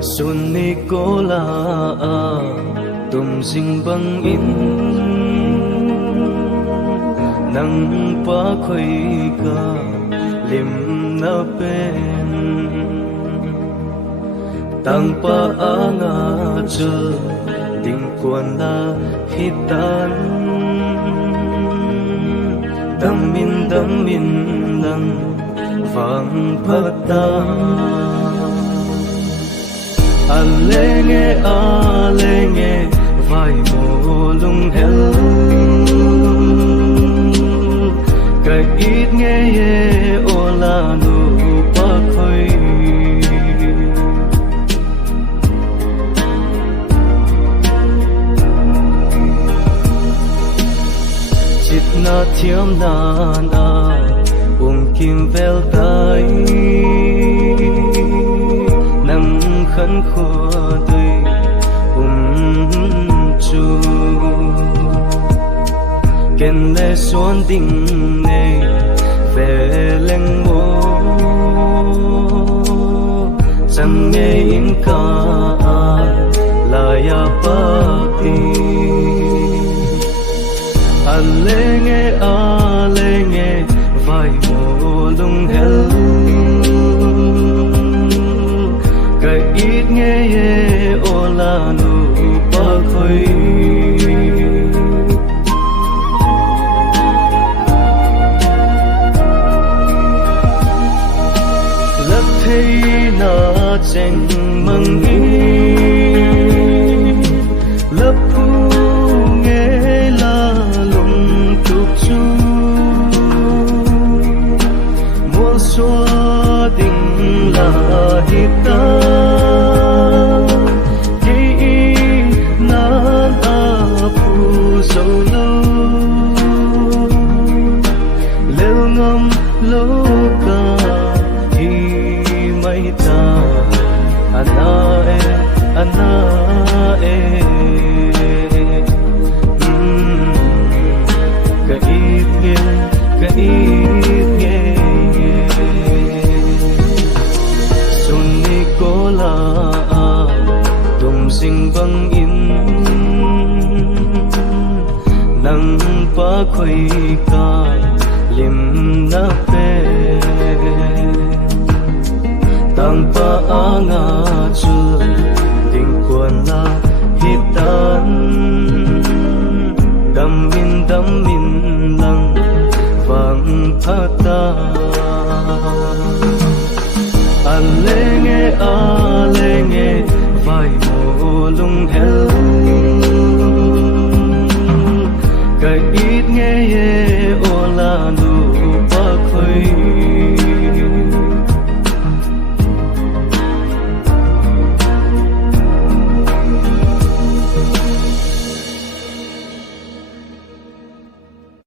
xuân ni cô la tum sinh băng in nang pa khoi ka lim na pen tang pa anga chu ding quan na hitan dam min nang vang phata alenge vai mo lung hel ka ít nghe ye ola nu pa khoi chit na thiam nan kim vel tai nang khăn khô tươi chu ken le xuân ding ne về leng mo chăm nghe in ca la ya pa ti alenge vai mo lung hel ka ít nghe ye ola nu pa khoi lấp thấy na chen mang hi lấp phu nghe la lung tuk chu xóa tình là hita khi nan phu sâu lâu lêu ngâm lâu ca hi mai ta ana e ka ít nghe tum sinh băng in nang pa khoi ka lim na pe tang pa anga chu ding quan la hitan dam min lang vang phata alenge vai mo lung hel